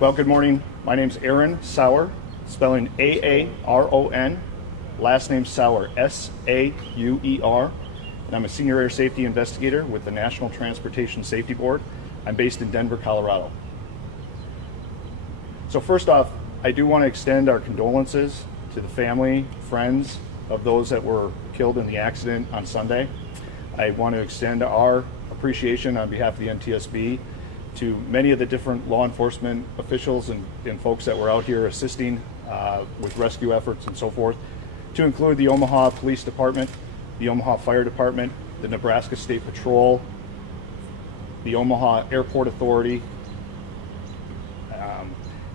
Well, good morning. My name's Aaron Sauer, spelling A-A-R-O-N, last name Sauer, S-A-U-E-R, and I'm a senior air safety investigator with the National Transportation Safety Board. I'm based in Denver, Colorado. So first off, I do want to extend our condolences to the family, friends of those that were killed in the accident on Sunday. I want to extend our appreciation on behalf of the NTSB to many of the different law enforcement officials and folks that were out here assisting with rescue efforts and so forth, to include the Omaha Police Department, the Omaha Fire Department, the Nebraska State Patrol, the Omaha Airport Authority,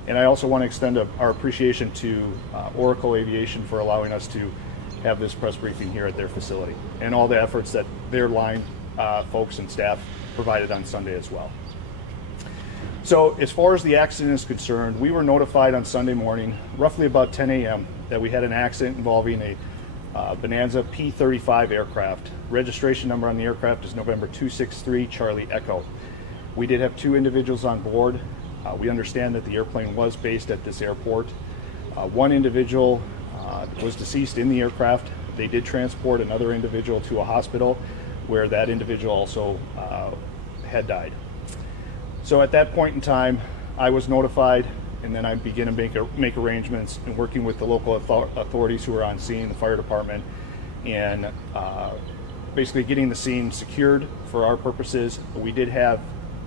and I also want to extend our appreciation to Oracle Aviation for allowing us to have this press briefing here at their facility, and all the efforts that their line folks and staff provided on Sunday as well. So as far as the accident is concerned, we were notified on Sunday morning, roughly about 10 a.m., that we had an accident involving a Bonanza P-35 aircraft. Registration number on the aircraft is November 263 Charlie Echo. We did have two individuals on board. We understand that the airplane was based at this airport. One individual was deceased in the aircraft. They did transport another individual to a hospital where that individual also had died. So at that point in time, I was notified, and then I began to make arrangements and working with the local authorities who were on scene, the fire department, and basically getting the scene secured for our purposes. We did have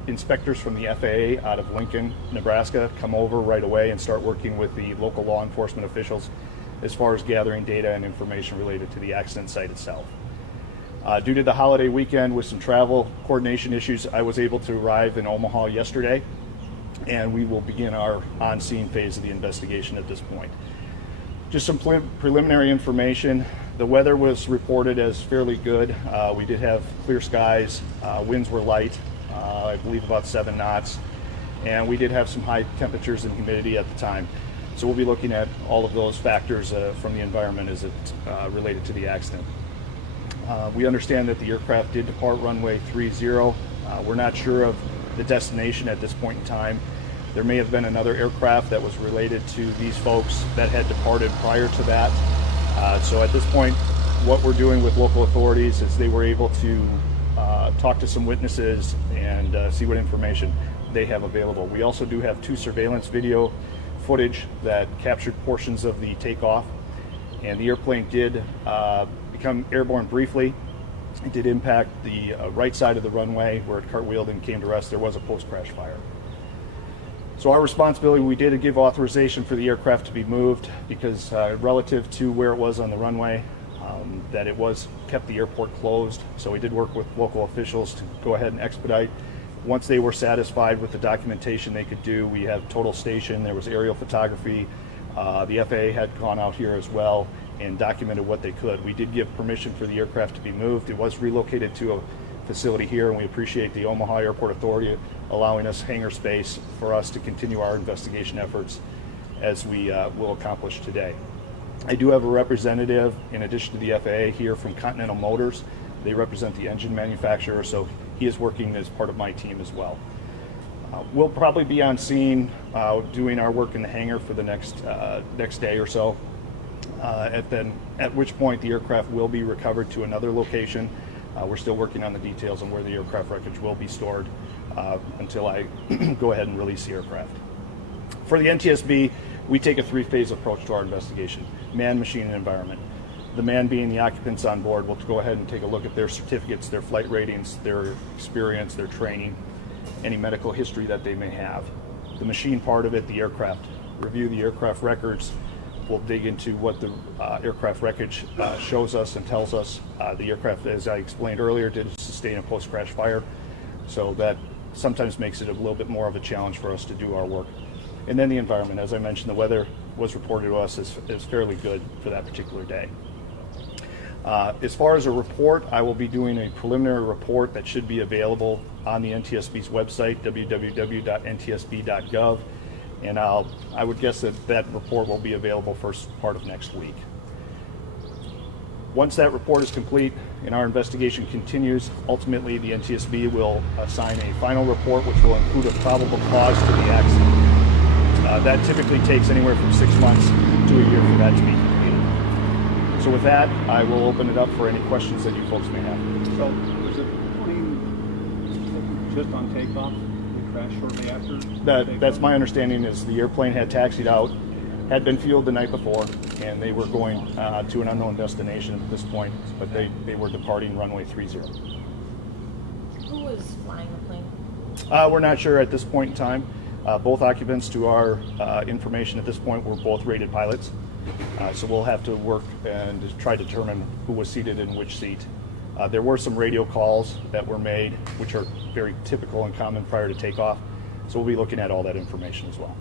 inspectors from the FAA out of Lincoln, Nebraska, come over right away and start working with the local law enforcement officials as far as gathering data and information related to the accident site itself. Due to the holiday weekend with some travel coordination issues, I was able to arrive in Omaha yesterday, and we will begin our on-scene phase of the investigation at this point. Just some preliminary information. The weather was reported as fairly good. We did have clear skies, winds were light, I believe about 7 knots, and we did have some high temperatures and humidity at the time. So we'll be looking at all of those factors from the environment as it related to the accident. We understand that the aircraft did depart runway 30. We're not sure of the destination at this point in time. There may have been another aircraft that was related to these folks that had departed prior to that. So at this point, what we're doing with local authorities is they were able to talk to some witnesses and see what information they have available. We also do have 2 surveillance video footage that captured portions of the takeoff, and the airplane did become airborne briefly. It did impact the right side of the runway where it cartwheeled and came to rest. There was a post-crash fire. So our responsibility, we did give authorization for the aircraft to be moved because relative to where it was on the runway, that it was kept the airport closed. So we did work with local officials to go ahead and expedite. Once they were satisfied with the documentation they could do, we have total station, there was aerial photography. The FAA had gone out here as well and documented what they could. We did give permission for the aircraft to be moved. It was relocated to a facility here, and we appreciate the Omaha Airport Authority allowing us hangar space for us to continue our investigation efforts as we will accomplish today. I do have a representative, in addition to the FAA, here from Continental Motors. They represent the engine manufacturer, so he is working as part of my team as well. We'll probably be on scene doing our work in the hangar for the next day or so. At which point the aircraft will be recovered to another location. We're still working on the details on where the aircraft wreckage will be stored until I go ahead and release the aircraft. For the NTSB, we take a 3-phase approach to our investigation: man, machine, and environment. The man being the occupants on board. We'll go ahead and take a look at their certificates, their flight ratings, their experience, their training, any medical history that they may have. The machine part of it, the aircraft. Review the aircraft records. We'll dig into what the aircraft wreckage shows us and tells us. The aircraft, as I explained earlier, did sustain a post-crash fire, so that sometimes makes it a little bit more of a challenge for us to do our work. And then the environment. As I mentioned, the weather was reported to us as fairly good for that particular day. As far as a report, I will be doing a preliminary report that should be available on the NTSB's website, www.ntsb.gov, and I would guess that report will be available first part of next week. Once that report is complete and our investigation continues, ultimately the NTSB will assign a final report which will include a probable cause to the accident. That typically takes anywhere from 6 months to a year for that to be completed. So with that, I will open it up for any questions that you folks may have. So was the plane just on takeoff and crashed shortly after? That's my understanding. Is the airplane had taxied out, had been fueled the night before, and they were going to an unknown destination at this point, but they were departing runway 30. Who was flying the plane? We're not sure at this point in time. Both occupants, to our information at this point, were both rated pilots. So we'll have to work and try to determine who was seated in which seat. There were some radio calls that were made, which are very typical and common prior to takeoff. So we'll be looking at all that information as well.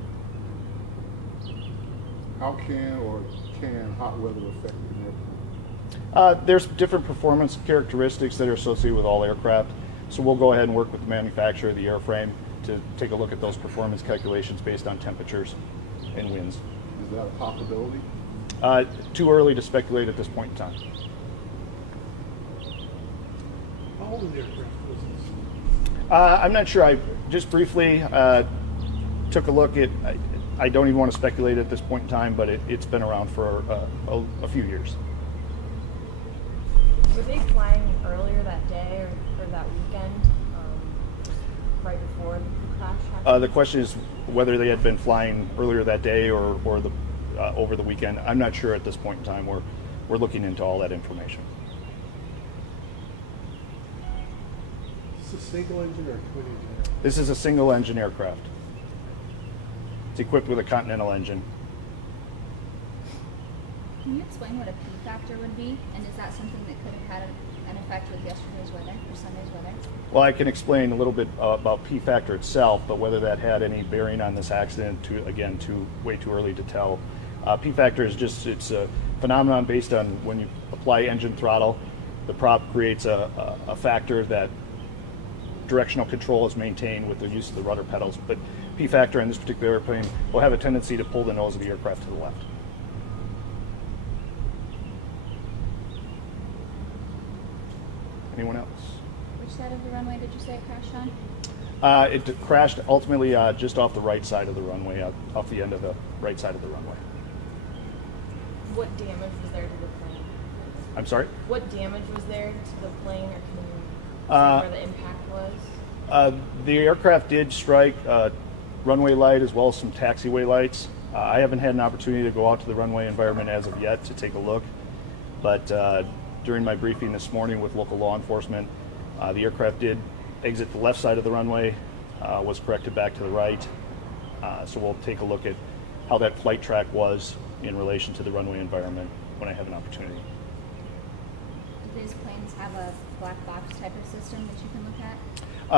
How can hot weather affect the airplane? There's different performance characteristics that are associated with all aircraft. So we'll go ahead and work with the manufacturer of the airframe to take a look at those performance calculations based on temperatures and winds. Is that a possibility? Too early to speculate at this point in time. How old of the aircraft was this? I'm not sure. I just briefly took a look at. I don't even want to speculate at this point in time, but it's been around for a few years. Were they flying earlier that day or that weekend, right before the crash happened? The question is whether they had been flying earlier that day or over the weekend. I'm not sure at this point in time. We're looking into all that information. Is this a single engine or a twin engine? This is a single engine aircraft. It's equipped with a Continental engine. Can you explain what a P factor would be? And is that something that could have had an effect with yesterday's weather or Sunday's weather? Well, I can explain a little bit about P factor itself, but whether that had any bearing on this accident, way too early to tell. P factor is it's a phenomenon based on when you apply engine throttle, the prop creates a factor that directional control is maintained with the use of the rudder pedals. But P factor in this particular airplane will have a tendency to pull the nose of the aircraft to the left. Anyone else? Which side of the runway did you say it crashed on? It crashed ultimately just off the right side of the runway, off the end of the right side of the runway. What damage was there to the plane? I'm sorry? What damage was there to the plane, or can you see where the impact was? The aircraft did strike runway light as well as some taxiway lights. I haven't had an opportunity to go out to the runway environment as of yet to take a look, but during my briefing this morning with local law enforcement, the aircraft did exit the left side of the runway, was corrected back to the right. So we'll take a look at how that flight track was in relation to the runway environment when I have an opportunity. Do these planes have a black box type of system that you can look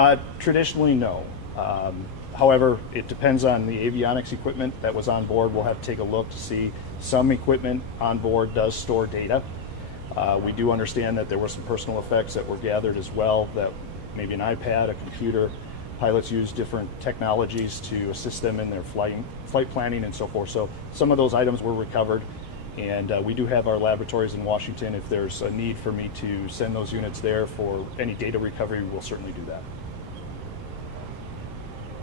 at? Traditionally, no. However, it depends on the avionics equipment that was on board. We'll have to take a look to see some equipment on board does store data. We do understand that there were some personal effects that were gathered as well, that maybe an iPad, a computer. Pilots use different technologies to assist them in their flight planning and so forth. So some of those items were recovered, and we do have our laboratories in Washington. If there's a need for me to send those units there for any data recovery, we'll certainly do that.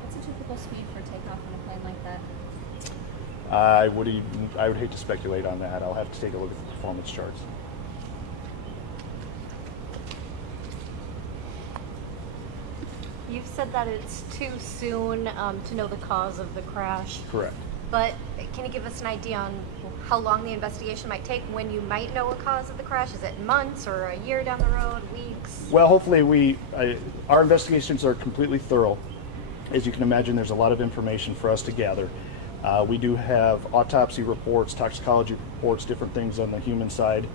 What's a typical speed for takeoff on a plane like that? I would hate to speculate on that. I'll have to take a look at the performance charts. You've said that it's too soon to know the cause of the crash. Correct. But can you give us an idea on how long the investigation might take, when you might know a cause of the crash? Is it months or a year down the road, weeks? Well, hopefully our investigations are completely thorough. As you can imagine, there's a lot of information for us to gather. We do have autopsy reports, toxicology reports, different things on the human side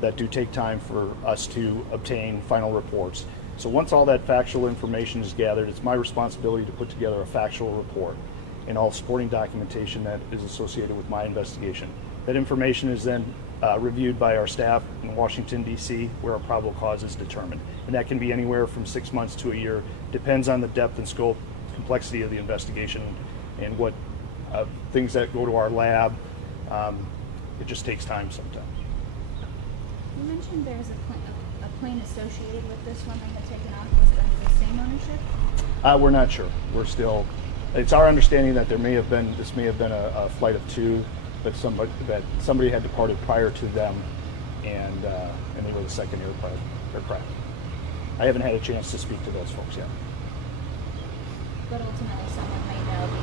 that do take time for us to obtain final reports. So once all that factual information is gathered, it's my responsibility to put together a factual report and all supporting documentation that is associated with my investigation. That information is then reviewed by our staff in Washington, D.C., where a probable cause is determined. And that can be anywhere from 6 months to a year, depends on the depth and scope, complexity of the investigation, and what things that go to our lab. It just takes time sometimes. You mentioned there's a plane associated with this one that had taken off. Was it under the same ownership? We're not sure. We're still It's our understanding that this may have been a flight of two, but somebody had departed prior to them, and they were the second aircraft. I haven't had a chance to speak to those folks yet. But ultimately, someone might know the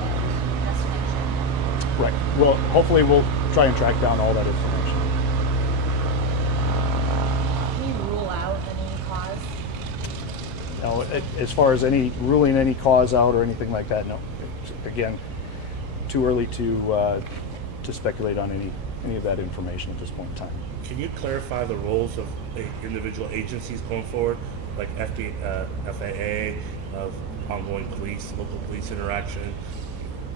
destination. Right. Well, hopefully we'll try and track down all that information. Can you rule out any cause? No, as far as ruling any cause out or anything like that, no. Again, too early to speculate on any of that information at this point in time. Can you clarify the roles of individual agencies going forward, like FAA, of ongoing local police interaction,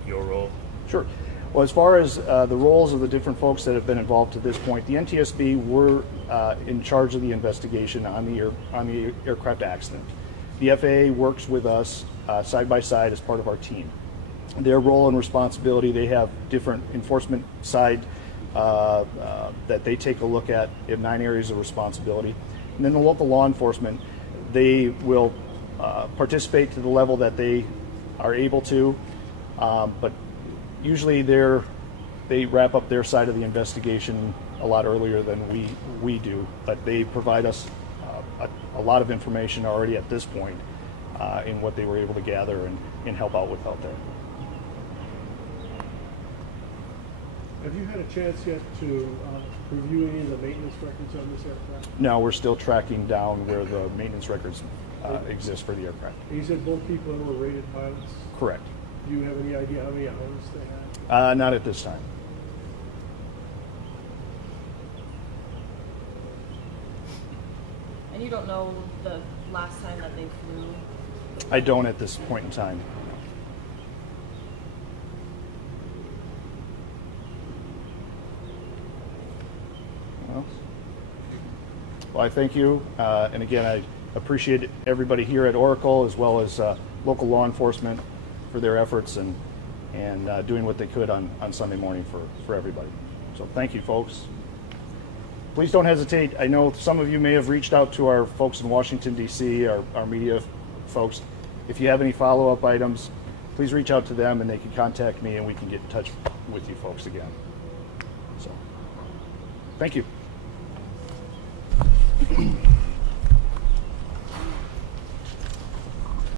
your role? Sure. Well, as far as the roles of the different folks that have been involved to this point, the NTSB were in charge of the investigation on the aircraft accident. The FAA works with us side by side as part of our team. Their role and responsibility, they have different enforcement side that they take a look at in 9 areas of responsibility. And then the local law enforcement, they will participate to the level that they are able to, but usually they wrap up their side of the investigation a lot earlier than we do, but they provide us a lot of information already at this point in what they were able to gather and help out with out there. Have you had a chance yet to review any of the maintenance records on this aircraft? No, we're still tracking down where the maintenance records exist for the aircraft. You said both people were rated pilots. Correct. Do you have any idea how many hours they had? Not at this time. And you don't know the last time that they flew? I don't at this point in time. Well, I thank you, and again, I appreciate everybody here at Oracle as well as local law enforcement for their efforts and doing what they could on Sunday morning for everybody. So thank you, folks. Please don't hesitate. I know some of you may have reached out to our folks in Washington, D.C., our media folks. If you have any follow-up items, please reach out to them and they can contact me and we can get in touch with you folks again. So, thank you.